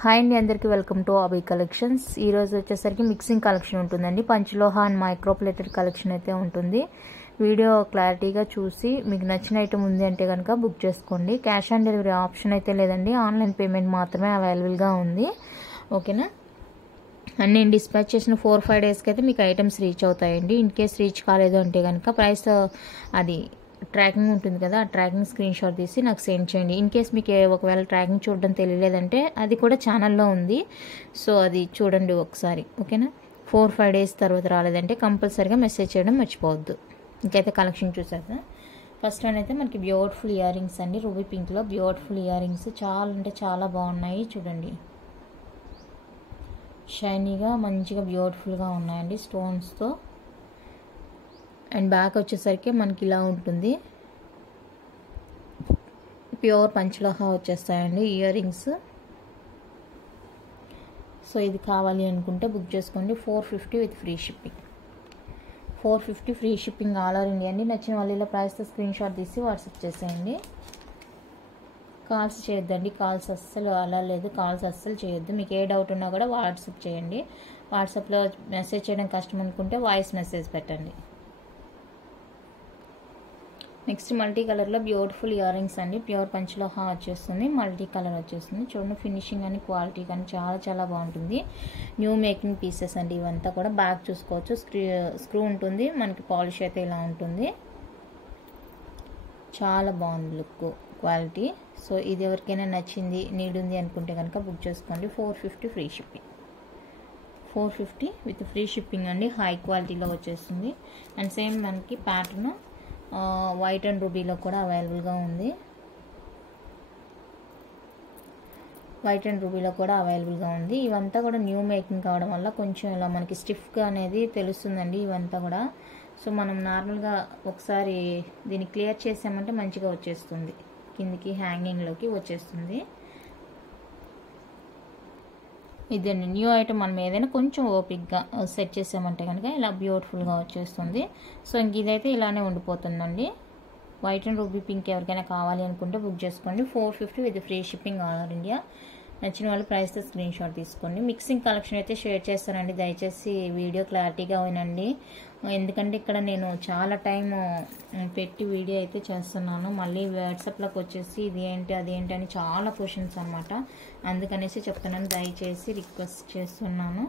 Hi అండి, అందరికీ welcome to Abhi collections. ఈ రోజు వచ్చేసరికి మిక్సింగ్ కలెక్షన్ ఉంటుందండి. పంచలోహ అండ్ మైక్రోప్లేటెడ్ కలెక్షన్ అయితే ఉంటుంది. వీడియో క్లారిటీగా చూసి మీకు నచ్చిన ఐటమ్ ఉంది అంటే కనుక బుక్ చేసుకోండి. క్యాష్ ఆన్ డెలివరీ ఆప్షన్ అయితే లేదండి, ఆన్లైన్ పేమెంట్ మాత్రమే అవైలబుల్గా ఉంది. ఓకేనా. అండ్ నేను డిస్పాచ్ చేసిన 4-5 డేస్కి అయితే మీకు ఐటమ్స్ రీచ్ అవుతాయండి. ఇన్ కేస్ రీచ్ కాలేదు అంటే కనుక ప్రైస్ అది ట్రాకింగ్ ఉంటుంది కదా, ఆ ట్రాకింగ్ స్క్రీన్ షాట్ తీసి నాకు సెండ్ చేయండి. ఇన్ కేస్ మీకు ఒకవేళ ట్రాకింగ్ చూడడం తెలియలేదంటే అది కూడా ఛానల్లో ఉంది, సో అది చూడండి ఒకసారి. ఓకేనా. 4-5 డేస్ తర్వాత రాలేదంటే కంపల్సరీగా మెసేజ్ చేయడం మర్చిపోవద్దు. ఇంకైతే కలెక్షన్ చూసాక ఫస్ట్ వన్ అయితే మనకి బ్యూటిఫుల్ ఇయర్ రింగ్స్ అండి. రూబీ పింక్లో బ్యూటిఫుల్ ఇయర్ రింగ్స్ చాలా అంటే చాలా బాగున్నాయి. చూడండి, షైనీగా మంచిగా బ్యూటిఫుల్గా ఉన్నాయండి స్టోన్స్తో. అండ్ బ్యాక్ వచ్చేసరికి మనకి ఇలా ఉంటుంది. ప్యూర్ పంచలోహ వచ్చేస్తాయండి ఇయర్ రింగ్స్. సో ఇది కావాలి అనుకుంటే బుక్ చేసుకోండి. 450 with free shipping. 450 free shipping all over India అండి. నచ్చిన వాళ్ళు ఇలా ప్రైస్తో స్క్రీన్ షాట్ తీసి వాట్సాప్ చేసేయండి. కాల్స్ చేయొద్దండి, కాల్స్ అస్సలు అలా లేదు, కాల్స్ అస్సలు చేయొద్దు. మీకు ఏ డౌట్ ఉన్నా కూడా వాట్సాప్ చేయండి. వాట్సాప్లో మెసేజ్ చేయడం కష్టం అనుకుంటే వాయిస్ మెసేజ్ పెట్టండి. నెక్స్ట్ మల్టీ కలర్లో బ్యూటిఫుల్ ఇయర్ రింగ్స్ అండి. ప్యూర్ పంచలోహ వచ్చేస్తుంది, మల్టీ కలర్ వచ్చేస్తుంది. చూడండి, ఫినిషింగ్ అని క్వాలిటీ కానీ చాలా చాలా బాగుంటుంది. న్యూ మేకింగ్ పీసెస్ అండి ఇవంతా కూడా. బ్యాక్ చూసుకోవచ్చు, స్క్రూ ఉంటుంది మనకి. పాలిష్ అయితే ఇలా ఉంటుంది, చాలా బాగుంది లుక్, క్వాలిటీ. సో ఇది ఎవరికైనా నచ్చింది, నీడ్ ఉంది అనుకుంటే కనుక బుక్ చేసుకోండి. 450 free shipping. 450 with free shipping అండి. హై క్వాలిటీలో వచ్చేస్తుంది. అండ్ సేమ్ మనకి ప్యాటర్న్ వైట్ అండ్ రూబీలో కూడా అవైలబుల్గా ఉంది. వైట్ అండ్ రూబీలో కూడా అవైలబుల్గా ఉంది. ఇవంతా కూడా న్యూ మేకింగ్ కావడం వల్ల కొంచెం ఇలా మనకి స్టిఫ్గా అనేది తెలుస్తుందండి ఇవంతా కూడా. సో మనం నార్మల్గా ఒకసారి దీన్ని క్లియర్ చేసామంటే మంచిగా వచ్చేస్తుంది, కిందికి హ్యాంగింగ్లోకి వచ్చేస్తుంది. ఇదండి న్యూ ఐటమ్. మనం ఏదైనా కొంచెం ఓపిక్గా సెట్ చేసామంటే కనుక ఇలా బ్యూటిఫుల్గా వచ్చేస్తుంది. సో ఇంక ఇదైతే ఇలానే ఉండిపోతుందండి. వైట్ అండ్ రూబీ పింక్ ఎవరికైనా కావాలి అనుకుంటే బుక్ చేసుకోండి. 450 with free shipping all over India. నచ్చిన వాళ్ళు ప్రైస్తో స్క్రీన్ షాట్ తీసుకోండి. మిక్సింగ్ కలెక్షన్ అయితే షేర్ చేస్తానండి, దయచేసి వీడియో క్లారిటీగా వినండి. ఎందుకంటే ఇక్కడ నేను చాలా టైం పెట్టి వీడియో అయితే చేస్తున్నాను. మళ్ళీ వాట్సాప్లోకి వచ్చేసి ఇది ఏంటి అది ఏంటి అని చాలా క్వశ్చన్స్ అనమాట. అందుకనేసి చెప్తున్నాను, దయచేసి రిక్వెస్ట్ చేస్తున్నాను.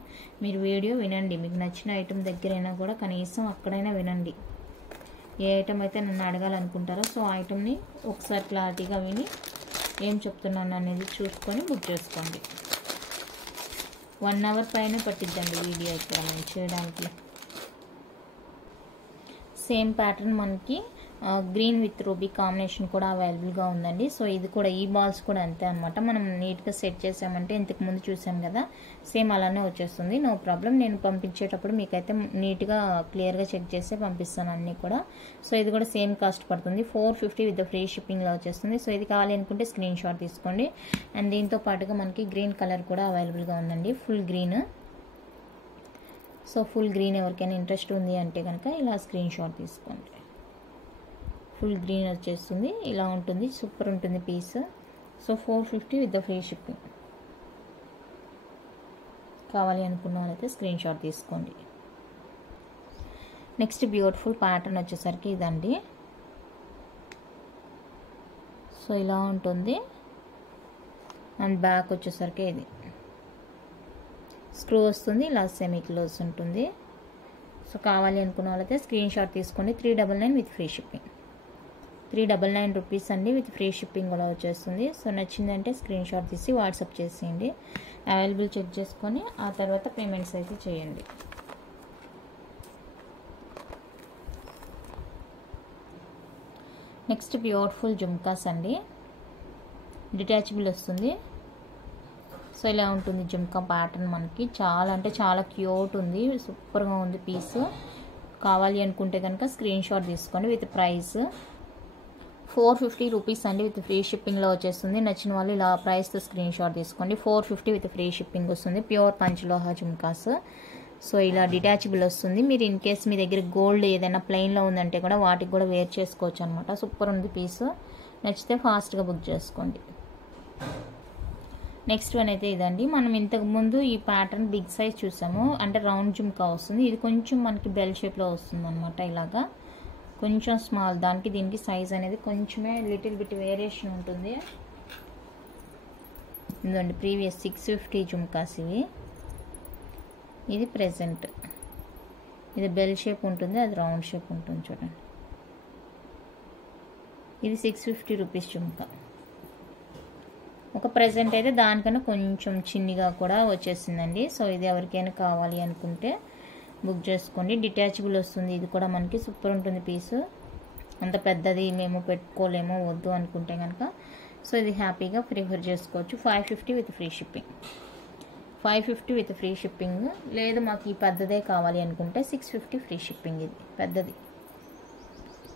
మీరు వీడియో వినండి. మీకు నచ్చిన ఐటమ్ దగ్గరైనా కూడా కనీసం అక్కడైనా వినండి. ఏ ఐటమ్ అయితే నన్ను అడగాలనుకుంటారో సో ఆ ఐటమ్ని ఒకసారి క్లారిటీగా విని ఏం చెప్తున్నాను అనేది చూసుకొని బుక్ చేసుకోండి. 1 అవర్ పైన పట్టిద్దండి వీడియో ఇక్కడ మనం చేయడానికి. సేమ్ ప్యాటర్న్ మనకి గ్రీన్ విత్ రూబీ కాంబినేషన్ కూడా అవైలబుల్గా ఉందండి. సో ఇది కూడా ఈ బాల్స్ కూడా అంతే అనమాట. మనం నీట్గా సెట్ చేసామంటే ఇంతకు ముందు చూసాం కదా, సేమ్ అలానే వచ్చేస్తుంది. No problem. నేను పంపించేటప్పుడు మీకైతే నీట్గా క్లియర్గా చెక్ చేసి పంపిస్తాను అన్నీ కూడా. సో ఇది కూడా సేమ్ కాస్ట్ పడుతుంది. 450 విత్ ఫ్రీ షిప్పింగ్లో వచ్చేస్తుంది. సో ఇది కావాలి అనుకుంటే స్క్రీన్ షాట్ తీసుకోండి. అండ్ దీంతో పాటుగా మనకి గ్రీన్ కలర్ కూడా అవైలబుల్గా ఉందండి, full green. So full green ఎవరికైనా ఇంట్రెస్ట్ ఉంది అంటే కనుక ఇలా స్క్రీన్ షాట్ తీసుకోండి. ఫుల్ గ్రీన్ వచ్చేస్తుంది, ఇలా ఉంటుంది, సూపర్ ఉంటుంది piece. So 450 with the free shipping. కావాలి అనుకున్న వాళ్ళైతే స్క్రీన్ షాట్ తీసుకోండి. నెక్స్ట్ బ్యూటిఫుల్ ప్యాటర్న్ వచ్చేసరికి ఇదండి. సో ఇలా ఉంటుంది. అండ్ బ్యాక్ వచ్చేసరికి ఇది స్క్రూ వస్తుంది, ఇలా సెమీ క్లోజ్ ఉంటుంది. సో కావాలి అనుకున్న వాళ్ళైతే స్క్రీన్ షాట్ తీసుకోండి. 399 విత్ ఫ్రీ షిప్పింగ్. 399 రూపీస్ అండి, విత్ ఫ్రీ షిప్పింగ్ కూడా వచ్చేస్తుంది. సో నచ్చిందంటే స్క్రీన్ షాట్ తీసి వాట్సాప్ చేసేయండి. అవైలబుల్ చెక్ చేసుకొని ఆ తర్వాత పేమెంట్స్ అయితే చేయండి. నెక్స్ట్ బ్యూటిఫుల్ జుమ్కాస్ అండి. డిటాచబుల్ వస్తుంది. సో ఇలా ఉంటుంది జుమ్కా ప్యాటర్న్ మనకి. చాలా అంటే చాలా క్యూట్ ఉంది, సూపర్గా ఉంది పీస్. కావాలి అనుకుంటే కనుక స్క్రీన్ షాట్ తీసుకోండి. విత్ ప్రైస్ 450 రూపీస్ అండి, విత్ ఫ్రీ షిప్పింగ్లో వచ్చేస్తుంది. నచ్చిన వాళ్ళు ఇలా ప్రైస్తో స్క్రీన్ షాట్ తీసుకోండి. 450 విత్ ఫ్రీ షిప్పింగ్ వస్తుంది. ప్యూర్ పంచలోహ జుమ్కాస్. సో ఇలా డిటాచబుల్ వస్తుంది. మీరు ఇన్ కేస్ మీ దగ్గర గోల్డ్ ఏదైనా ప్లెయిన్లో ఉందంటే కూడా వాటికి కూడా వేర్ చేసుకోవచ్చు అనమాట. సూపర్ ఉంది పీస్. నచ్చితే ఫాస్ట్గా బుక్ చేసుకోండి. నెక్స్ట్ వన్ అయితే ఇదండి. మనం ఇంతకుముందు ఈ ప్యాటర్న్ బిగ్ సైజ్ చూసాము, అంటే రౌండ్ జుమ్కా వస్తుంది. ఇది కొంచెం మనకి బెల్ షేప్లో వస్తుంది అనమాట. ఇలాగా కొంచెం స్మాల్, దానికి దీనికి సైజ్ అనేది కొంచెమే లిటిల్ బిట్ వేరియేషన్ ఉంటుంది. ఇదండి ప్రీవియస్ 650 జుమ్కాస్ ఇవి. ఇది ప్రెజెంట్. ఇది బెల్ షేప్ ఉంటుంది, అది రౌండ్ షేప్ ఉంటుంది చూడండి. ఇది 650 రూపీస్ జుమ్కా. ఒక ప్రెజెంట్ అయితే దానికన్నా కొంచెం చిన్నగా కూడా వచ్చేసిందండి. సో ఇది ఎవరికైనా కావాలి అనుకుంటే బుక్ చేసుకోండి. డిటాచబుల్ వస్తుంది. ఇది కూడా మనకి సూపర్ ఉంటుంది పీసు. అంత పెద్దది మేము పెట్టుకోలేము వద్దు అనుకుంటే కనుక సో ఇది హ్యాపీగా ప్రిఫర్ చేసుకోవచ్చు. 550 with free shipping. 550 with free shipping. లేదు మాకు ఈ పెద్దదే కావాలి అనుకుంటే 650 ఫ్రీ షిప్పింగ్. ఇది పెద్దది.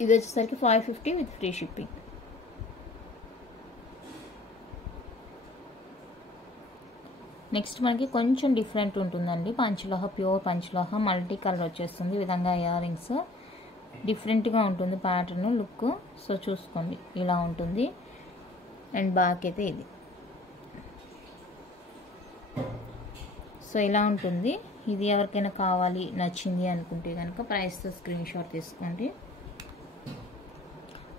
ఇది వచ్చేసరికి 550 విత్ ఫ్రీ షిప్పింగ్. నెక్స్ట్ మనకి కొంచెం డిఫరెంట్ ఉంటుందండి. పంచలోహ, ప్యూర్ పంచలోహ, మల్టీ కలర్ వచ్చేస్తుంది. ఈ విధంగా ఇయర్ రింగ్స్ డిఫరెంట్గా ఉంటుంది ప్యాటర్న్ లుక్. సో చూసుకోండి ఇలా ఉంటుంది. అండ్ బ్యాక్ అయితే ఇది. సో ఇలా ఉంటుంది. ఇది ఎవరికైనా కావాలి నచ్చింది అనుకుంటే కనుక ప్రైస్తో స్క్రీన్ షాట్ తీసుకోండి.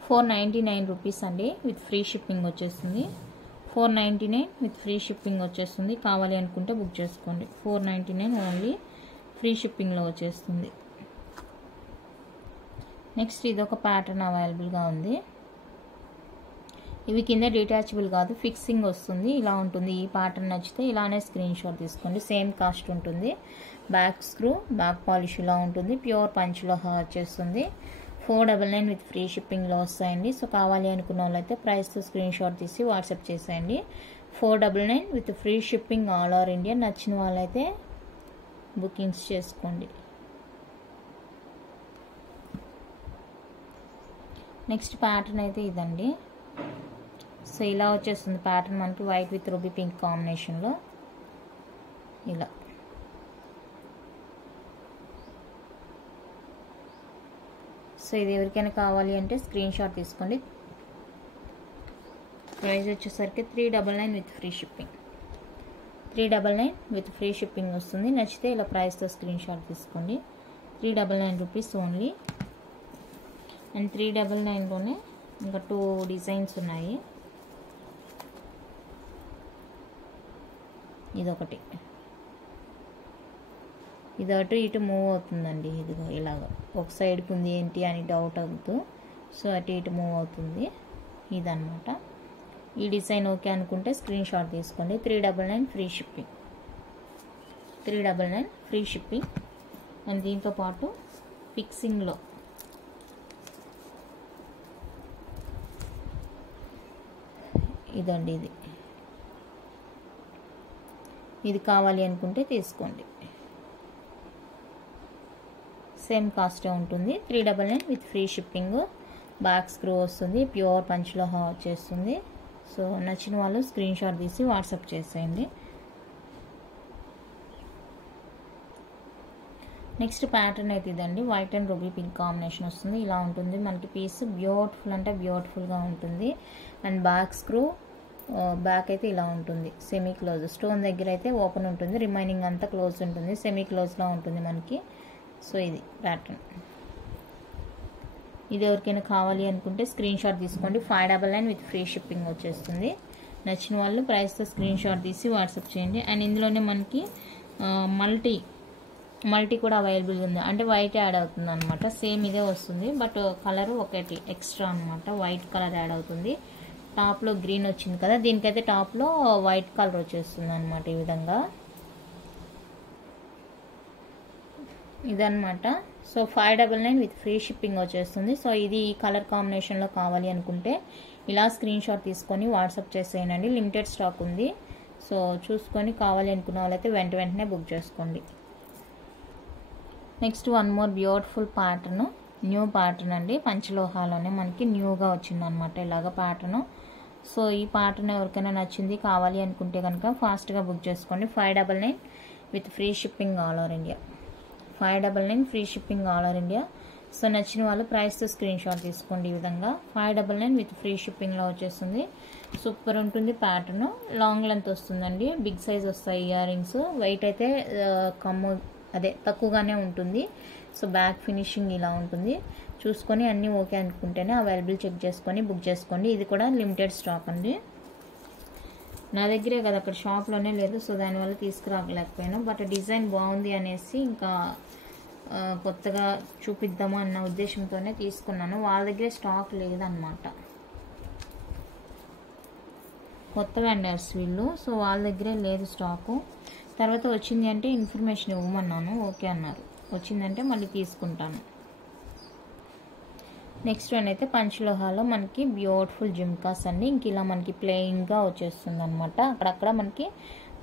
499 రూపీస్ అండి. విత్ ఫ్రీ షిప్పింగ్ వచ్చేస్తుంది. 499 విత్ ఫ్రీ షిప్పింగ్ వచ్చేస్తుంది. కావాలి అనుకుంటే బుక్ చేసుకోండి. 499 ఓన్లీ ఫ్రీ షిప్పింగ్లో వచ్చేస్తుంది. నెక్స్ట్ ఇది ఒక ప్యాటర్న్ అవైలబుల్గా ఉంది. ఇవి కింద డిటాచబుల్ కాదు, ఫిక్సింగ్ వస్తుంది. ఇలా ఉంటుంది. ఈ ప్యాటర్న్ నచ్చితే ఇలానే స్క్రీన్ షాట్ తీసుకోండి. సేమ్ కాస్ట్ ఉంటుంది. బ్యాక్ స్క్రూ, బ్యాక్ పాలిష్ ఇలా ఉంటుంది. ప్యూర్ పంచ్లో వచ్చేస్తుంది. 499 విత్ ఫ్రీ షిప్పింగ్లో వస్తాయండి. సో కావాలి అనుకున్న వాళ్ళైతే ప్రైస్తో స్క్రీన్ షాట్ తీసి వాట్సాప్ చేసేయండి. 499 with free shipping all over India. నచ్చిన వాళ్ళైతే బుకింగ్స్ చేసుకోండి. నెక్స్ట్ ప్యాటర్న్ అయితే ఇదండి. సో ఇలా వచ్చేస్తుంది ప్యాటర్న్ మనకి వైట్ విత్ రూబీ పింక్ కాంబినేషన్లో. ఇలా సో ఇది ఎవరికైనా కావాలి అంటే స్క్రీన్ షాట్ తీసుకోండి. ప్రైస్ వచ్చేసరికి 399 with free shipping. 399 with free shipping వస్తుంది. నచ్చితే ఇలా ప్రైస్తో స్క్రీన్ షాట్ తీసుకోండి. 399 రూపీస్ ఓన్లీ. అండ్ 399లోనే ఇంకా 2 డిజైన్స్ ఉన్నాయి. ఇదొకటి, ఇది అటు ఇటు మూవ్ అవుతుందండి. ఇదిగో ఇలాగ ఒక సైడ్కి ఉంది ఏంటి అని డౌట్ అవుతూ సో అటు ఇటు మూవ్ అవుతుంది. ఇదన్నమాట. ఈ డిజైన్ ఓకే అనుకుంటే స్క్రీన్ షాట్ తీసుకోండి. 399 free shipping. 399 free shipping. And దీంతో పాటు ఫిక్సింగ్లో ఇదండి. ఇది కావాలి అనుకుంటే తీసుకోండి. సేమ్ కాస్టే ఉంటుంది. 399 with free shipping. Back screw వస్తుంది. ప్యూర్ పంచ్లో వచ్చేస్తుంది. సో నచ్చిన వాళ్ళు స్క్రీన్ షాట్ తీసి వాట్సాప్ చేసేయండి. నెక్స్ట్ ప్యాటర్న్ అయితే ఇదండి. White and ruby pink combination వస్తుంది. ఇలా ఉంటుంది మనకి పీస్. బ్యూటిఫుల్ అంటే బ్యూటిఫుల్గా ఉంటుంది. అండ్ బ్యాక్ స్క్రూ, బ్యాక్ అయితే ఇలా ఉంటుంది. Semi close. స్టోన్ దగ్గర అయితే ఓపెన్ ఉంటుంది, రిమైనింగ్ అంతా క్లోజ్ ఉంటుంది. సెమీ క్లోజ్లా ఉంటుంది మనకి. సో ఇది ప్యాటర్న్. ఇది ఎవరికైనా కావాలి అనుకుంటే స్క్రీన్ షాట్ తీసుకోండి. 599 విత్ ఫ్రీ షిప్పింగ్ వచ్చేస్తుంది. నచ్చిన వాళ్ళు ప్రైస్తో స్క్రీన్ షాట్ తీసి వాట్సాప్ చేయండి. అండ్ ఇందులోనే మనకి మల్టీ కూడా అవైలబుల్ ఉంది. అంటే వైట్ యాడ్ అవుతుంది అనమాట. సేమ్ ఇదే వస్తుంది బట్ కలర్ ఒకటి ఎక్స్ట్రా అనమాట. వైట్ కలర్ యాడ్ అవుతుంది. టాప్లో గ్రీన్ వచ్చింది కదా, దీనికైతే టాప్లో వైట్ కలర్ వచ్చేస్తుంది అనమాట. ఈ విధంగా ఇదన్నమాట. సో 599 విత్ ఫ్రీ షిప్పింగ్ వచ్చేస్తుంది. సో ఇది ఈ కలర్ కాంబినేషన్లో కావాలి అనుకుంటే ఇలా స్క్రీన్ షాట్ తీసుకొని వాట్సాప్ చేసేయండి. లిమిటెడ్ స్టాక్ ఉంది. సో చూసుకొని కావాలి అనుకున్న వాళ్ళైతే వెంటనే బుక్ చేసుకోండి. Next one more beautiful pattern. New pattern అండి. పంచలోహాలోనే మనకి న్యూగా వచ్చింది అనమాట ఇలాగ ప్యాటర్న్. సో ఈ ప్యాటర్న్ ఎవరికైనా నచ్చింది కావాలి అనుకుంటే కనుక ఫాస్ట్గా బుక్ చేసుకోండి. 599 with free shipping all over India. 599 free shipping all over India. So నచ్చిన వాళ్ళు ప్రైస్తో స్క్రీన్ షాట్ తీసుకోండి. ఈ విధంగా 599 విత్ ఫ్రీ షిప్పింగ్లో వచ్చేస్తుంది. సూపర్ ఉంటుంది ప్యాటర్న్. లాంగ్ లెంత్ వస్తుందండి, బిగ్ సైజ్ వస్తాయి ఇయర్ రింగ్స్. వెయిట్ అయితే తక్కువగానే ఉంటుంది. సో బ్యాక్ ఫినిషింగ్ ఇలా ఉంటుంది. చూసుకొని అన్నీ ఓకే అనుకుంటేనే అవైలబుల్ చెక్ చేసుకొని బుక్ చేసుకోండి. ఇది కూడా లిమిటెడ్ స్టాక్ అండి. నా దగ్గరే కదా, అక్కడ షాప్లోనే లేదు. సో దానివల్ల తీసుకురాలేకపోయాను. బట్ డిజైన్ బాగుంది అనేసి ఇంకా కొత్తగా చూపిద్దాము అన్న ఉద్దేశంతోనే తీసుకున్నాను. వాళ్ళ దగ్గరే స్టాక్ లేదన్నమాట. కొత్త వెండర్స్ వీళ్ళు. సో వాళ్ళ దగ్గరే లేదు స్టాకు. తర్వాత వచ్చింది అంటే ఇన్ఫర్మేషన్ ఇవ్వమన్నాను, ఓకే అన్నారు. వచ్చిందంటే మళ్ళీ తీసుకుంటాను. నెక్స్ట్ వన్ అయితే పంచలోహాలో మనకి బ్యూటిఫుల్ జిమ్కాస్ అండి. ఇంక ఇలా మనకి ప్లెయిన్గా వచ్చేస్తుంది అనమాట. అక్కడక్కడ మనకి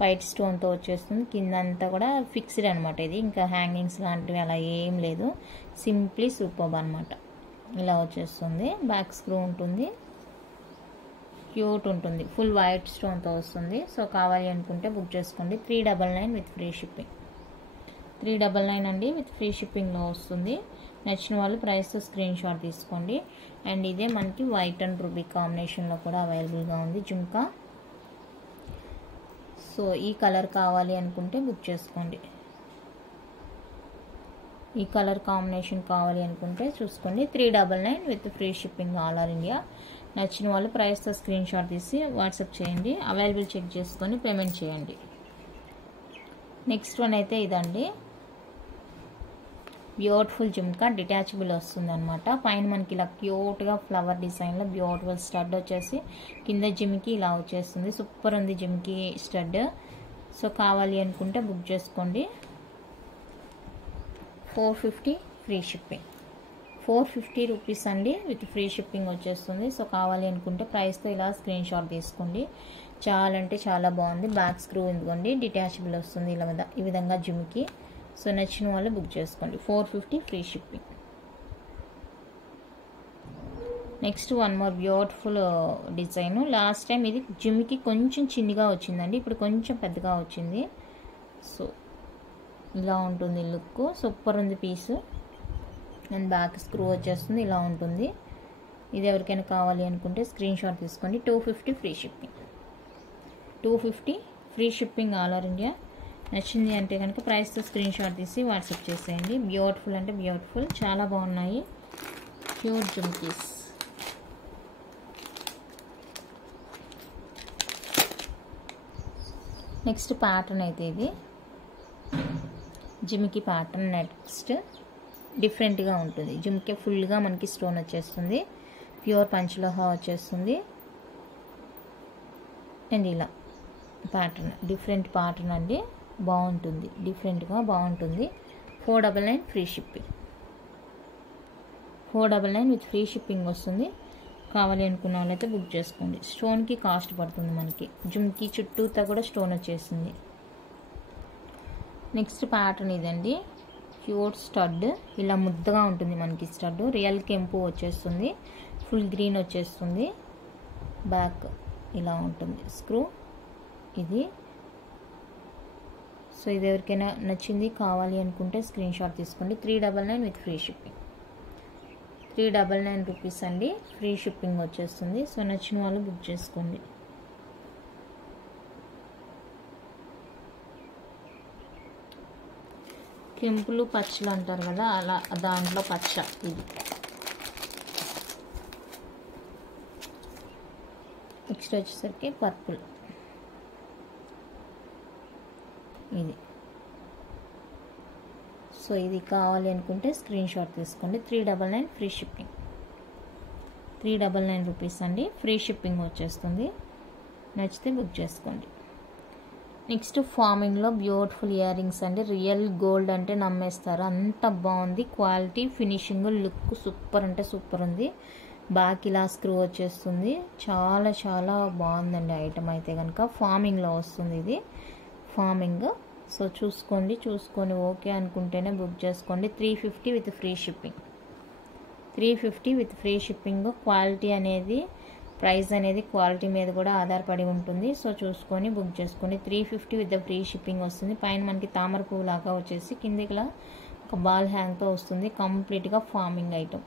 వైట్ స్టోన్తో వచ్చేస్తుంది. కింద అంతా కూడా ఫిక్స్డ్ అనమాట. ఇది ఇంకా హ్యాంగింగ్స్ లాంటివి అలా ఏం లేదు. సింప్లీ సూపర్బ్ అనమాట. ఇలా వచ్చేస్తుంది. బ్యాక్ స్క్రూ ఉంటుంది, క్యూట్ ఉంటుంది. ఫుల్ వైట్ స్టోన్తో వస్తుంది. సో కావాలి అనుకుంటే బుక్ చేసుకోండి. 399 విత్ ఫ్రీ షిప్పింగ్. 399 అండి, విత్ ఫ్రీ షిప్పింగ్లో వస్తుంది. నచ్చిన వాళ్ళు ప్రైస్తో స్క్రీన్ షాట్ తీసుకోండి. అండ్ ఇదే మనకి వైట్ అండ్ రూబీ కాంబినేషన్లో కూడా అవైలబుల్గా ఉంది జుమ్కా. సో ఈ కలర్ కావాలి అనుకుంటే బుక్ చేసుకోండి. ఈ కలర్ కాంబినేషన్ కావాలి అనుకుంటే చూసుకోండి. 399 with free shipping all over India. నచ్చిన వాళ్ళు ప్రైస్తో స్క్రీన్ షాట్ తీసి వాట్సాప్ చేయండి. అవైలబుల్ చెక్ చేసుకొని పేమెంట్ చేయండి. నెక్స్ట్ వన్ అయితే ఇదండి, బ్యూటిఫుల్ జుమ్కా. డిటాచబుల్ వస్తుంది అనమాట. పైన మనకి ఇలా క్యూట్గా ఫ్లవర్ డిజైన్లో బ్యూటిఫుల్ స్టడ్ వచ్చేసి కింద జిమ్కి ఇలా వచ్చేస్తుంది. సూపర్ ఉంది జిమ్కి స్టడ్. సో కావాలి అనుకుంటే బుక్ చేసుకోండి. 450 ఫ్రీ షిప్పింగ్. 450 రూపీస్ అండి, విత్ ఫ్రీ షిప్పింగ్ వచ్చేస్తుంది. సో కావాలి అనుకుంటే ప్రైస్తో ఇలా స్క్రీన్ షాట్ తీసుకోండి. చాలా అంటే చాలా బాగుంది. బ్యాక్ స్క్రూ ఎందుకండి డిటాచబుల్ వస్తుంది ఇలా ఈ విధంగా జిమ్కి. సో నచ్చిన వాళ్ళు బుక్ చేసుకోండి. 450 free shipping. Next one more beautiful design. Last time ఇది జిమ్కి కొంచెం చిన్నగా వచ్చిందండి, ఇప్పుడు కొంచెం పెద్దగా వచ్చింది. సో ఇలా ఉంటుంది లుక్. సూపర్ ఉంది పీసు. అండ్ బ్యాక్ స్క్రూ వచ్చేస్తుంది, ఇలా ఉంటుంది. ఇది ఎవరికైనా కావాలి అనుకుంటే స్క్రీన్ షాట్ తీసుకోండి. 250 free shipping. 250 free shipping all over India. నచ్చింది అంటే కనుక ప్రైస్తో స్క్రీన్ షాట్ తీసి వాట్సాప్ చేసేయండి. బ్యూటిఫుల్ అంటే బ్యూటిఫుల్, చాలా బాగున్నాయి. క్యూట్ జుమ్కీస్. నెక్స్ట్ ప్యాటర్న్ అయితే ఇది జిమ్కి ప్యాటర్న్. నెక్స్ట్ డిఫరెంట్గా ఉంటుంది. జిమ్కి ఫుల్గా మనకి స్టోన్ వచ్చేస్తుంది. ప్యూర్ పంచలోహా వచ్చేస్తుంది. అండ్ ఇలా ప్యాటర్న్, డిఫరెంట్ ప్యాటర్న్ అండి. బాగుంటుంది, డిఫరెంట్గా బాగుంటుంది. 499 free shipping. 499 with free shipping వస్తుంది. కావాలి అనుకున్న వాళ్ళైతే బుక్ చేసుకోండి. స్టోన్కి కాస్ట్ పడుతుంది మనకి. జిమ్కి చుట్టూతో కూడా స్టోన్ వచ్చేసింది. నెక్స్ట్ ప్యాటర్న్ ఇదండి, క్యూట్ స్టడ్. ఇలా ముద్దగా ఉంటుంది మనకి స్టడ్. రియల్ కెంపు వచ్చేస్తుంది. ఫుల్ గ్రీన్ వచ్చేస్తుంది. బ్యాక్ ఇలా ఉంటుంది స్క్రూ ఇది. సో ఇది ఎవరికైనా నచ్చింది కావాలి అనుకుంటే స్క్రీన్ షాట్ తీసుకోండి. 399 విత్ ఫ్రీ షిప్పింగ్. 399 రూపీస్ అండి, ఫ్రీ షిప్పింగ్ వచ్చేస్తుంది. సో నచ్చిన వాళ్ళు బుక్ చేసుకోండి. కెంపులు పచ్చలు అంటారు కదా, అలా దాంట్లో పచ్చ ఇది. నెక్స్ట్ వచ్చేసరికి పర్పుల్ ఇది. సో ఇది కావాలి అనుకుంటే స్క్రీన్ షాట్ తీసుకోండి. 399 ఫ్రీ షిప్పింగ్. 399 రూపీస్ అండి, ఫ్రీ షిప్పింగ్ వచ్చేస్తుంది. నచ్చితే బుక్ చేసుకోండి. నెక్స్ట్ ఫార్మింగ్లో బ్యూటిఫుల్ ఇయర్ రింగ్స్ అండి. రియల్ గోల్డ్ అంటే నమ్మేస్తారు, అంత బాగుంది. క్వాలిటీ, ఫినిషింగ్, లుక్ సూపర్ అంటే సూపర్ ఉంది. బ్యాక్ ఇలా స్క్రూ వచ్చేస్తుంది. చాలా చాలా బాగుందండి ఐటమ్ అయితే కనుక. ఫార్మింగ్లో వస్తుంది ఇది, ఫార్మింగ్. సో చూసుకొని ఓకే అనుకుంటేనే బుక్ చేసుకోండి. 350 with free shipping. 350 with free shipping. Quality అనేది, ప్రైస్ అనేది క్వాలిటీ మీద కూడా ఆధారపడి ఉంటుంది. సో చూసుకొని బుక్ చేసుకోండి. 350 విత్ ఫ్రీ షిప్పింగ్ వస్తుంది. పైన మనకి తామర పువ్వు లాగా వచ్చేసి కిందికిలా ఒక బాల్ హ్యాంగ్తో వస్తుంది. కంప్లీట్గా ఫార్మింగ్ ఐటమ్.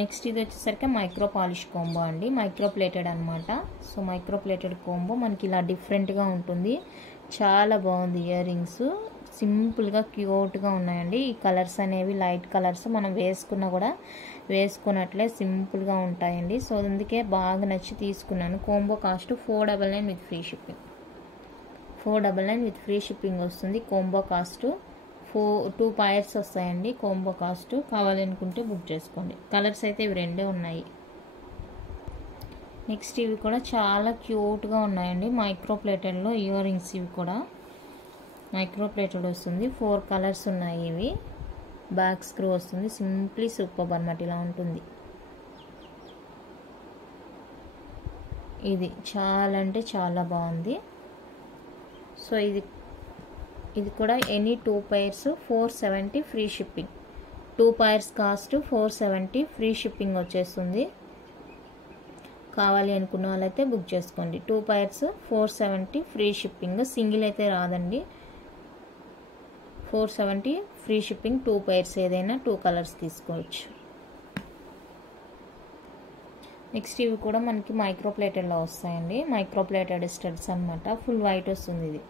నెక్స్ట్ ఇది వచ్చేసరికి మైక్రో పాలిష్ కోంబో అండి, మైక్రో ప్లేటెడ్ అనమాట. సో మైక్రో ప్లేటెడ్ కోంబో మనకి ఇలా డిఫరెంట్గా ఉంటుంది, చాలా బాగుంది. ఇయర్ రింగ్స్ సింపుల్గా క్యూట్గా ఉన్నాయండి. ఈ కలర్స్ అనేవి లైట్ కలర్స్, మనం వేసుకున్నా కూడా వేసుకున్నట్లే సింపుల్గా ఉంటాయండి. సో అందుకే బాగా నచ్చి తీసుకున్నాను. Combo cost 499 with free shipping. 499 with free shipping వస్తుంది. కోంబో కాస్ట్ 2 పైర్స్ వస్తాయండి. కోంబో కాస్ట్ కావాలనుకుంటే బుక్ చేసుకోండి. కలర్స్ అయితే ఇవి రెండే ఉన్నాయి. నెక్స్ట్ ఇవి కూడా చాలా క్యూట్గా ఉన్నాయండి, మైక్రో ప్లేటెడ్లో ఇయర్ రింగ్స్. ఇవి కూడా మైక్రో ప్లేటెడ్ వస్తుంది. 4 కలర్స్ ఉన్నాయి. ఇవి బ్యాక్ స్క్రూ వస్తుంది. సింప్లీ సూపర్ అన్నమాట, ఇలా ఉంటుంది. ఇది చాలా అంటే చాలా బాగుంది. సో ఇది కూడా any 2 pairs 470 free shipping. 2 pairs cost 470 free shipping వచ్చేస్తుంది. కావాలి అనుకున్న వాళ్ళైతే బుక్ చేసుకోండి. 2 పైర్స్ 470 ఫ్రీ షిప్పింగ్, సింగిల్ అయితే రాదండి. 470 ఫ్రీ షిప్పింగ్. 2 పైర్స్ ఏదైనా 2 కలర్స్ తీసుకోవచ్చు. నెక్స్ట్ ఇవి కూడా మనకి మైక్రో ప్లేటెడ్లో వస్తాయండి, మైక్రో ప్లేటెడ్ స్టడ్స్ అనమాట. ఫుల్ వైట్ వస్తుంది, ఇది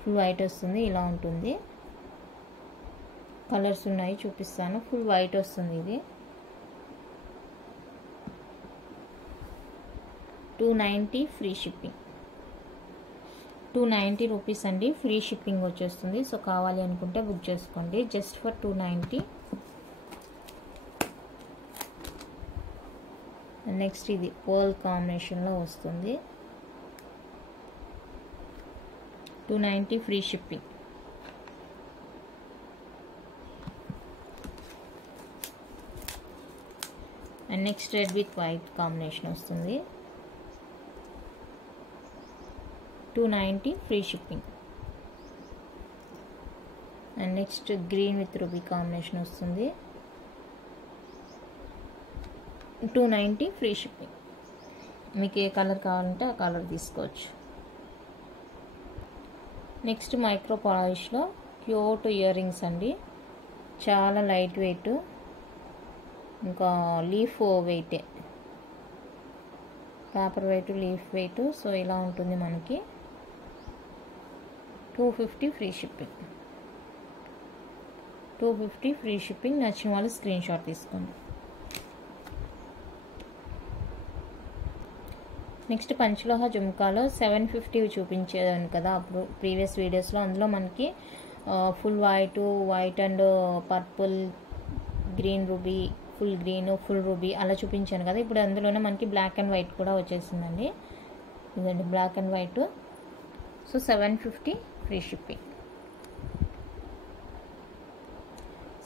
ఫుల్ వైట్ వస్తుంది, ఇలా ఉంటుంది. కలర్స్ ఉన్నాయి చూపిస్తాను. ఫుల్ వైట్ వస్తుంది. ఇది 290 ఫ్రీ షిప్పింగ్. 290 రూపీస్ అండి, ఫ్రీ షిప్పింగ్ వచ్చేస్తుంది. సో కావాలి అనుకుంటే బుక్ చేసుకోండి, జస్ట్ ఫర్ 290. నెక్స్ట్ ఇది పర్ల్ కాంబినేషన్లో వస్తుంది. 290 free shipping. And next red with white combination వస్తుంది. 290 free shipping. And next green with ruby combination వస్తుంది. 290 ఫ్రీ షిప్పింగ్. మీకు ఏ కలర్ కావాలంటే ఆ కలర్ తీసుకోవచ్చు. నెక్స్ట్ మైక్రో పాలిష్లో క్యూట్ ఇయర్ రింగ్స్ అండి, చాలా లైట్ వెయిట్, ఇంకా లీఫ్ వెయిటే, paper weight leaf weight. So ఇలా ఉంటుంది మనకి. 250 ఫ్రీ షిప్పింగ్. 250 free shipping. నచ్చిన వాళ్ళు స్క్రీన్ షాట్ తీసుకోండి. నెక్స్ట్ పంచలోహ జుమ్కాలో 750 చూపించేదాన్ని కదా అప్పుడు ప్రీవియస్ వీడియోస్లో. అందులో మనకి full white and purple, green ruby, full green, full ruby అలా చూపించాను కదా. ఇప్పుడు అందులోనే మనకి బ్లాక్ అండ్ వైట్ కూడా వచ్చేసిందండి. ఇదండి black and white. So 750 free shipping.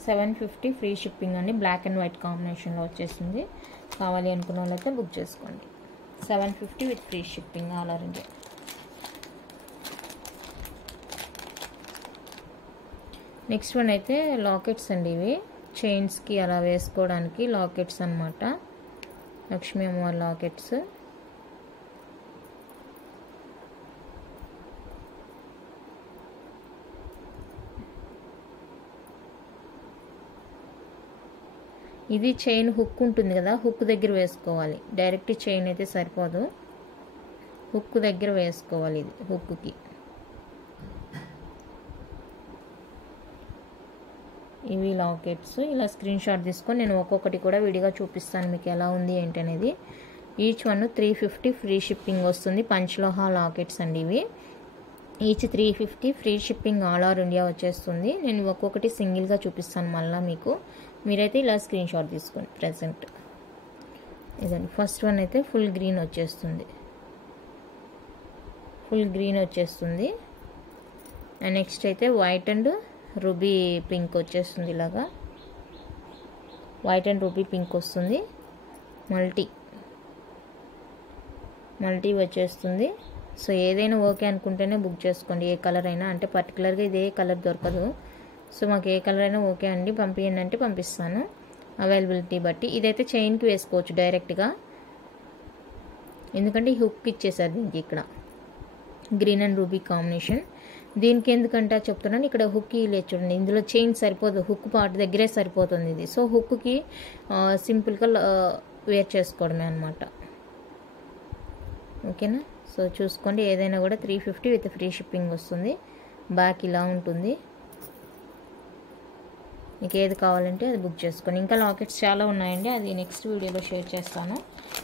750 free shipping అండి, బ్లాక్ అండ్ వైట్ కాంబినేషన్లో వచ్చేసింది. కావాలి అనుకున్న వాళ్ళైతే బుక్ చేసుకోండి. 750 with free shipping all over India. Next one అయితే లాకెట్స్ అండి. ఇవి చైన్స్కి అలా వేసుకోవడానికి లాకెట్స్ అనమాట, లక్ష్మీ అమ్మవారి లాకెట్స్. ఇది చైన్ హుక్ ఉంటుంది కదా, హుక్ దగ్గర వేసుకోవాలి. డైరెక్ట్ చైన్ అయితే సరిపోదు, హుక్ దగ్గర వేసుకోవాలి. ఇది హుక్కి. ఇవి లాకెట్స్. ఇలా స్క్రీన్ షాట్ తీసుకొని నేను ఒక్కొక్కటి కూడా విడిగా చూపిస్తాను మీకు ఎలా ఉంది ఏంటనేది. ఈచ్ వన్ 350 ఫ్రీ షిప్పింగ్ వస్తుంది. పంచలోహ లాకెట్స్ అండి ఇవి. Each 350 free shipping all over India వచ్చేస్తుంది. నేను ఒక్కొక్కటి సింగిల్గా చూపిస్తాను మళ్ళీ మీకు. మీరైతే ఇలా స్క్రీన్ షాట్ తీసుకోండి. ప్రెజెంట్ ఇదండి ఫస్ట్ వన్ అయితే ఫుల్ గ్రీన్ వచ్చేస్తుంది, ఫుల్ గ్రీన్ వచ్చేస్తుంది. అండ్ నెక్స్ట్ అయితే వైట్ అండ్ రూబీ పింక్ వచ్చేస్తుంది. ఇలాగా వైట్ అండ్ రూబీ పింక్ వస్తుంది. మల్టీ వచ్చేస్తుంది. సో ఏదైనా ఓకే అనుకుంటేనే బుక్ చేసుకోండి, ఏ కలర్ అయినా. అంటే పర్టికులర్గా ఇదే కలర్ దొరకదు. సో మాకు ఏ కలర్ అయినా ఓకే అండి పంపించండి అంటే పంపిస్తాను, అవైలబిలిటీ బట్టి. ఇదైతే చైన్కి వేసుకోవచ్చు డైరెక్ట్గా, ఎందుకంటే హుక్ ఇచ్చేసారు దీనికి ఇక్కడ. Green and ruby combination. దీనికి ఎందుకంటే చెప్తున్నాను, ఇక్కడ హుక్ లేదు చూడండి, ఇందులో చైన్ సరిపోదు, హుక్ పార్ట్ దగ్గరే సరిపోతుంది ఇది. సో హుక్కి సింపుల్గా వేర్ చేసుకోవడమే అనమాట. ఓకేనా. సో చూసుకోండి, ఏదైనా కూడా 350 విత్ ఫ్రీ షిప్పింగ్ వస్తుంది. బ్యాక్ ఇలా ఉంటుంది. మీకు ఏది కావాలంటే అది బుక్ చేసుకోండి. ఇంకా లాకెట్స్ చాలా ఉన్నాయండి, అది నెక్స్ట్ వీడియోలో షేర్ చేస్తాను.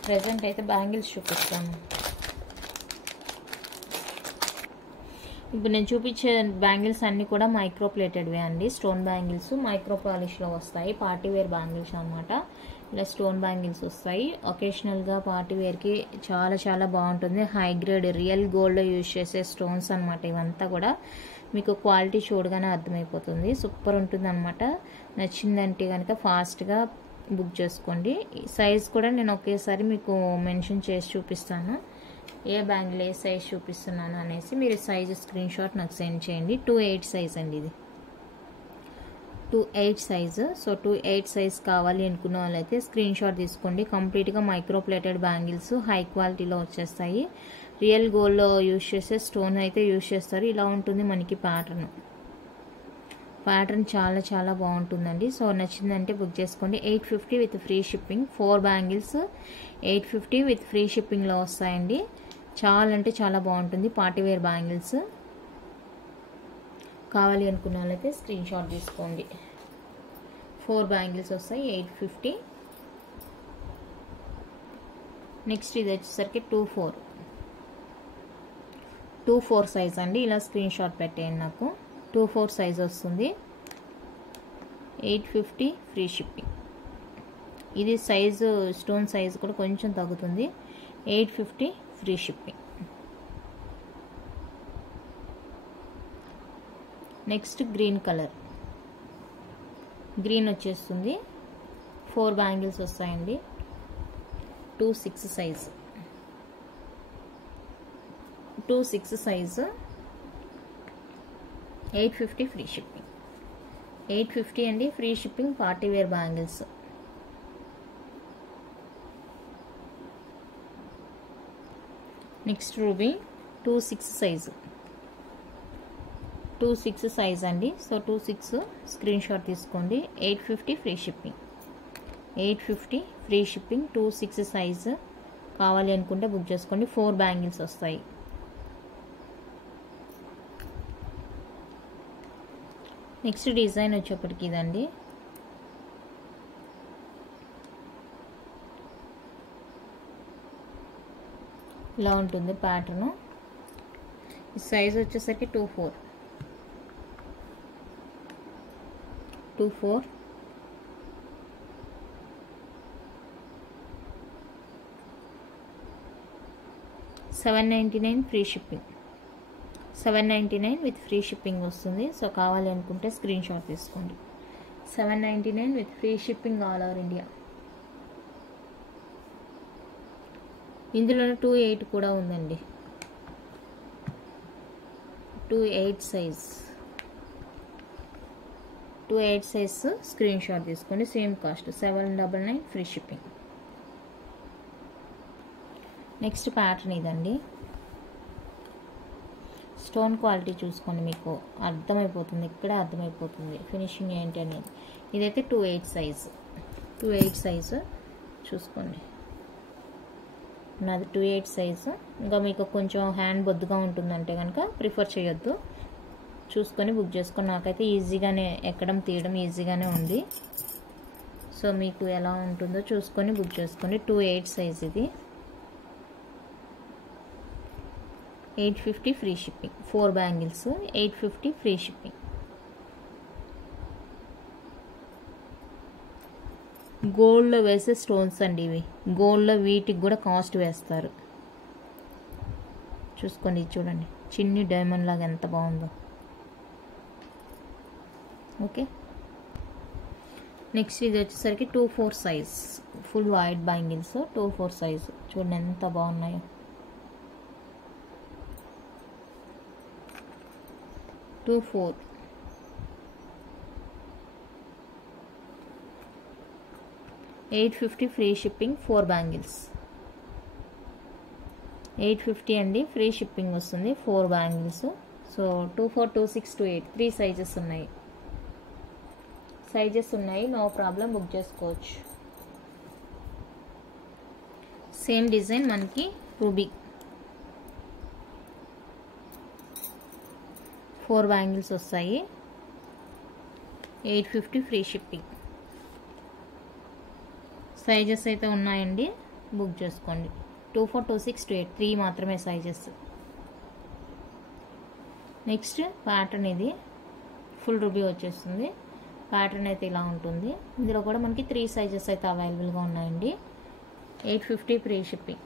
ప్రజెంట్ అయితే బ్యాంగిల్స్ చూపిస్తాను. ఇప్పుడు నేను చూపించే బ్యాంగిల్స్ అన్నీ కూడా మైక్రో ప్లేటెడ్వే అండి. స్టోన్ బ్యాంగిల్స్ మైక్రో పాలిష్లో వస్తాయి. పార్టీ వేర్ బ్యాంగిల్స్ అనమాట. ఇలా స్టోన్ బ్యాంగిల్స్ వస్తాయి. ఒకేషనల్గా పార్టీ వేర్కి చాలా చాలా బాగుంటుంది. హై గ్రేడ్ రియల్ గోల్డ్లో యూజ్ చేసే స్టోన్స్ అనమాట. ఇవంతా కూడా మీకు క్వాలిటీ చూడగానే అర్థమైపోతుంది. సూపర్ ఉంటుంది అనమాట. నచ్చిందంటే కనుక ఫాస్ట్గా బుక్ చేసుకోండి. సైజ్ కూడా నేను ఒకేసారి మీకు మెన్షన్ చేసి చూపిస్తాను, ఏ బ్యాంగిల్ ఏ సైజ్ చూపిస్తున్నాను అనేసి. మీరు సైజ్ స్క్రీన్ షాట్ నాకు సెండ్ చేయండి. 2/8 సైజ్ అండి ఇది, 2/8 సైజు. సో 2/8 సైజ్ కావాలి అనుకున్న వాళ్ళైతే స్క్రీన్ షాట్ తీసుకోండి. కంప్లీట్గా మైక్రో ప్లేటెడ్ బ్యాంగిల్స్ హై క్వాలిటీలో వచ్చేస్తాయి. రియల్ గోల్డ్లో యూజ్ చేసే స్టోన్ అయితే యూజ్ చేస్తారు. ఇలా ఉంటుంది మనకి ప్యాటర్న్ చాలా చాలా బాగుంటుందండి. సో నచ్చిందంటే బుక్ చేసుకోండి. 850 with free shipping. 4 bangles 850 with free షిప్పింగ్లో వస్తాయండి. చాలా అంటే చాలా బాగుంటుంది పార్టీ వేర్ బ్యాంగిల్స్. కావాలి అనుకున్న వాళ్ళైతే స్క్రీన్ షాట్ తీసుకోండి. 4 బ్యాంగిల్స్ వస్తాయి 850. నెక్స్ట్ ఇది వచ్చేసరికి 2/4 సైజ్ అండి. ఇలా స్క్రీన్ షాట్ పెట్టేయండి నాకు. 2/4 సైజ్ వస్తుంది. 850 ఫ్రీ షిప్పింగ్. ఇది సైజు స్టోన్ సైజ్ కూడా కొంచెం తగ్గుతుంది. 850 free shipping. Next green colour, green వచ్చేస్తుంది. 4 బ్యాంగిల్స్ వస్తాయండి. 2/6 సైజ్, 2/6 సైజు. 850 free shipping. 850 అండి free shipping party wear bangles. Next ruby 2/6 size, 2/6 size అండి. సో 2/6 స్క్రీన్ షాట్ తీసుకోండి. 850 free shipping. 850 free shipping. 2/6 size కావాలి అనుకుంటే బుక్ చేసుకోండి. 4 బ్యాంగిల్స్ వస్తాయి. నెక్స్ట్ డిజైన్ వచ్చేప్పటికి ఇదండి. ఇలా ఉంటుంది ప్యాటర్ను. ఈ సైజ్ వచ్చేసరికి 2/4. 799 free shipping. 799 with free shipping వస్తుంది. సో కావాలి అనుకుంటే స్క్రీన్ షాట్ తీసుకోండి. 799 with free shipping all over India. ఇందులోనే 2/8 కూడా ఉందండి. 2/8 సైజ్, 2/8 సైజ్ స్క్రీన్ షాట్ తీసుకోండి. Same cost 799 free shipping. Next pattern ఇదండి. స్టోన్ క్వాలిటీ చూసుకోండి, మీకు అర్థమైపోతుంది, ఇక్కడే అర్థమైపోతుంది ఫినిషింగ్ ఏంటి అనేది. ఇదైతే 2/8 సైజ్, 2/8 సైజు చూసుకోండి. నాది 2/8 సైజు. ఇంకా మీకు కొంచెం హ్యాండ్ బొద్దుగా ఉంటుందంటే కనుక ప్రిఫర్ చేయొద్దు, చూసుకొని బుక్ చేసుకొని. నాకైతే ఈజీగానే ఎక్కడం తీయడం ఈజీగానే ఉంది. సో మీకు ఎలా ఉంటుందో చూసుకొని బుక్ చేసుకోండి. 2/8 సైజ్ ఇది. 850 free shipping. 4 bangles 850 free shipping. గోల్డ్లో వేసే స్టోన్స్ అండి ఇవి. గోల్డ్లో వీటికి కూడా కాస్ట్ వేస్తారు. చూసుకోండి, చూడండి చిన్ని డైమండ్ లాగా ఎంత బాగుందో. ఓకే. నెక్స్ట్ ఇది వచ్చేసరికి 2/4 size full white bangles. 2/4 size చూడండి ఎంత బాగున్నాయో. 2/4. 850 ఫ్రీ షిప్పింగ్. 4 బ్యాంగిల్స్ 850 అండి ఫ్రీ షిప్పింగ్ వస్తుంది. 4 బ్యాంగిల్స్. సో సో 24, 26, 28 3 సైజెస్ ఉన్నాయి. నో ప్రాబ్లం, బుక్ చేసుకోవచ్చు. సేమ్ డిజైన్ మనకి రూబీ 4 బ్యాంగిల్స్ వస్తాయి. 850 ఫ్రీ షిప్పింగ్. సైజెస్ అయితే ఉన్నాయండి, బుక్ చేసుకోండి. 24, 26, 28 3 మాత్రమే సైజెస్. నెక్స్ట్ ప్యాటర్న్, ఇది ఫుల్ రూబీ వచ్చేస్తుంది. ప్యాటర్న్ అయితే ఇలా ఉంటుంది. ఇందులో కూడా మనకి 3 సైజెస్ అయితే అవైలబుల్గా ఉన్నాయండి. 850 ఫ్రీ షిప్పింగ్.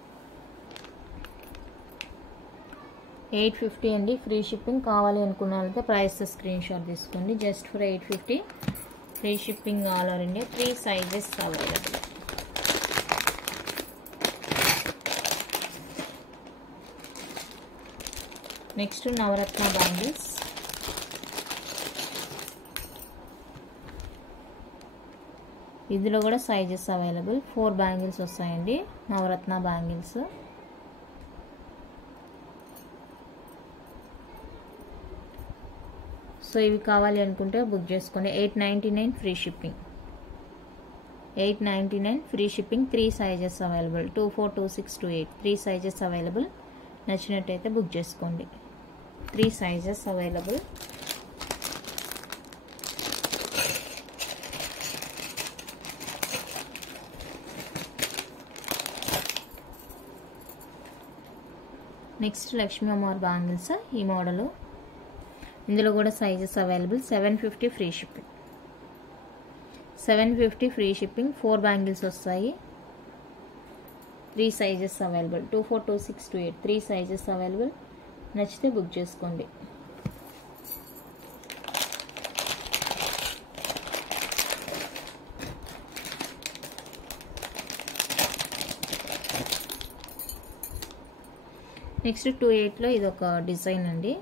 850 అండి ఫ్రీ షిప్పింగ్. కావాలి అనుకున్న వాళ్ళైతే ప్రైస్ స్క్రీన్ షాట్ తీసుకోండి. Just for 850 free shipping all over India. 3 sizes available. Next Navaratna bangles. ఇందులో కూడా సైజెస్ అవైలబుల్. 4 బ్యాంగిల్స్ వస్తాయండి, నవరత్న బ్యాంగిల్స్. సో ఇవి కావాలి అనుకుంటే బుక్ చేసుకోండి. 899 free shipping. 899 free shipping. 3 sizes available. 24, 26, 28 3 sizes available. నచ్చినట్టయితే బుక్ చేసుకోండి. 3 సైజెస్ అవైలబుల్. నెక్స్ట్ లక్ష్మీ అమ్మవారి బ్యాంగిల్స్. ఈ మోడలు, ఇందులో కూడా sizes available. 750 free shipping. 750 free shipping. 4 bangles వస్తాయి. 3 సైజెస్ అవైలబుల్. 24, 26, 28 3 sizes available. నచ్చితే బుక్ చేసుకోండి. నెక్స్ట్ 28లో ఇది ఒక డిజైన్ అండి.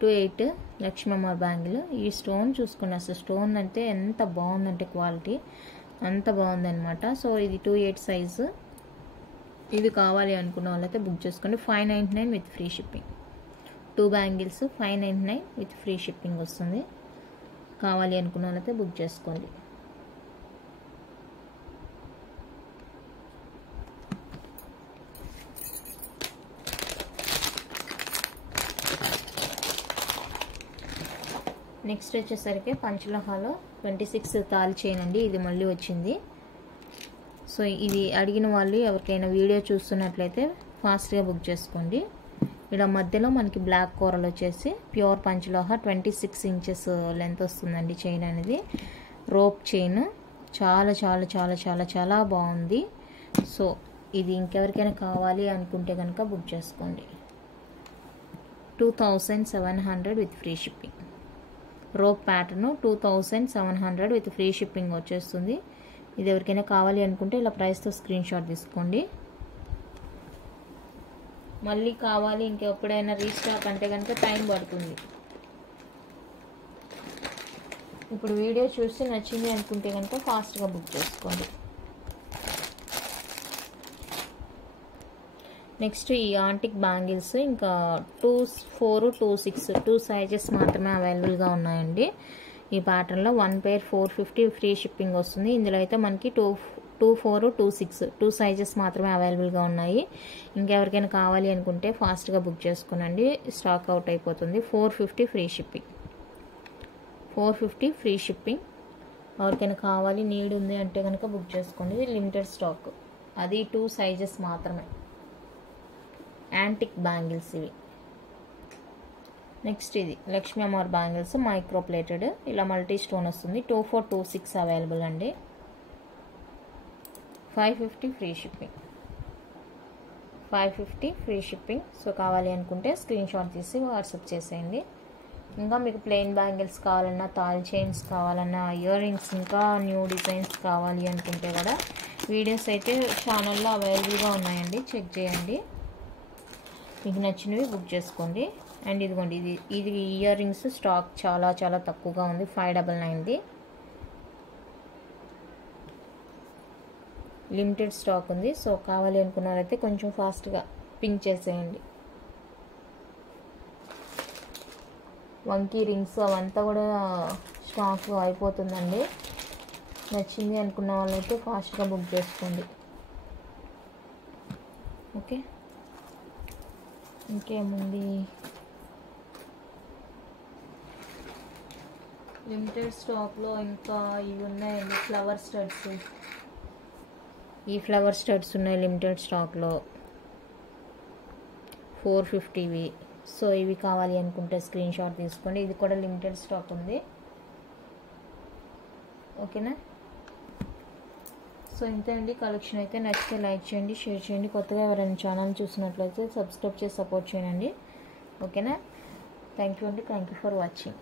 28 లక్ష్మీ అమ్మవారి బ్యాంగిల్. ఈ స్టోన్ చూసుకోండి, అసలు స్టోన్ అంటే ఎంత బాగుందంటే క్వాలిటీ అంత బాగుందన్నమాట. సో ఇది 28 సైజు. ఇది కావాలి అనుకున్న వాళ్ళైతే బుక్ చేసుకోండి. 599 with free shipping. 2 bangles 599 with free shipping వస్తుంది. కావాలి అనుకున్న వాళ్ళైతే బుక్ చేసుకోండి. నెక్స్ట్ వచ్చేసరికి పంచలోహాలో 26 తాళి చైన్ అండి. ఇది మళ్ళీ వచ్చింది. సో ఇది అడిగిన వాళ్ళు ఎవరికైనా వీడియో చూస్తున్నట్లయితే ఫాస్ట్గా బుక్ చేసుకోండి. ఇక్కడ మధ్యలో మనకి బ్లాక్ కూరలు వచ్చేసి ప్యూర్ పంచలోహ 26 ఇంచెస్ లెంత్ వస్తుందండి చైన్ అనేది. రోప్ చైన్ చాలా చాలా చాలా చాలా చాలా బాగుంది. సో ఇది ఇంకెవరికైనా కావాలి అనుకుంటే కనుక బుక్ చేసుకోండి. 2700 with free shipping. Rope pattern 2700 with free shipping వచ్చేస్తుంది. ఇది ఎవరికైనా కావాలి అనుకుంటే ఇలా ప్రైస్తో స్క్రీన్ షాట్ తీసుకోండి. మళ్ళీ కావాలి ఇంకెప్పుడైనా రీస్టాక్ అంటే కనుక టైం పడుతుంది. ఇప్పుడు వీడియో చూసి నచ్చింది అనుకుంటే కనుక ఫాస్ట్గా బుక్ చేసుకోండి. నెక్స్ట్ ఈ యాంటిక్ బ్యాంగిల్స్ ఇంకా 24, 26 2 సైజెస్ మాత్రమే అవైలబుల్గా ఉన్నాయండి. ఈ ప్యాటర్న్లో 1 పేర్ 450 ఫ్రీ షిప్పింగ్ వస్తుంది. ఇందులో అయితే మనకి 24, 26 2 సైజెస్ మాత్రమే అవైలబుల్గా ఉన్నాయి. ఇంకెవరికైనా కావాలి అనుకుంటే ఫాస్ట్గా బుక్ చేసుకోనండి, స్టాక్ అవుట్ అయిపోతుంది. 450 ఫ్రీ షిప్పింగ్. 450 free shipping. ఎవరికైనా కావాలి నీడ్ ఉంది అంటే కనుక బుక్ చేసుకోండి. లిమిటెడ్ స్టాక్, అది 2 సైజెస్ మాత్రమే. యాంటిక్ బ్యాంగిల్స్ ఇవి. నెక్స్ట్ ఇది లక్ష్మీ అమ్మవారి బ్యాంగిల్స్ మైక్రో ప్లేటెడ్. ఇలా మల్టీ స్టోన్ వస్తుంది. 24, 26 అవైలబుల్ అండి. 550 free shipping. 550 free shipping. So కావాలి అనుకుంటే స్క్రీన్ షాట్ తీసి వాట్సాప్ చేసేయండి. ఇంకా మీకు ప్లెయిన్ బ్యాంగిల్స్ కావాలన్నా, తాల్ చైన్స్ కావాలన్నా, ఇయర్ రింగ్స్, ఇంకా న్యూ డిజైన్స్ కావాలి అనుకుంటే కూడా వీడియోస్ అయితే ఛానల్లో అవైలబుల్గా ఉన్నాయండి, చెక్ చేయండి. మీకు నచ్చినవి బుక్ చేసుకోండి. అండ్ ఇదిగోండి, ఇది ఇయర్ రింగ్స్ స్టాక్ చాలా చాలా తక్కువగా ఉంది. 599 లిమిటెడ్ స్టాక్ ఉంది. సో కావాలి అనుకున్నారైతే కొంచెం ఫాస్ట్గా పింక్ చేసేయండి. వంకీ రింగ్స్ అవంతా కూడా స్టాక్ అయిపోతుందండి. నచ్చింది అనుకున్న వాళ్ళైతే ఫాస్ట్గా బుక్ చేసుకోండి. ఓకే, ఇంకేముంది, లిమిటెడ్ స్టాక్లో ఇంకా ఇవి ఉన్నాయండి, ఫ్లవర్ స్టడ్స్. ఈ ఫ్లవర్ స్టడ్స్ ఉన్నాయి లిమిటెడ్ స్టాక్లో 450వి. సో ఇవి కావాలి అనుకుంటే స్క్రీన్ షాట్ తీసుకోండి. ఇది కూడా లిమిటెడ్ స్టాక్ ఉంది. ఓకేనా. సో ఇంతే అండి కలెక్షన్ అయితే. నచ్చితే లైక్ చేయండి, షేర్ చేయండి. కొత్తగా ఎవరైనా ఛానల్ చూసినట్లయితే సబ్స్క్రైబ్ చేసి సపోర్ట్ చేయండి. ఓకేనా. థ్యాంక్ యూ అండి. Thank you for watching.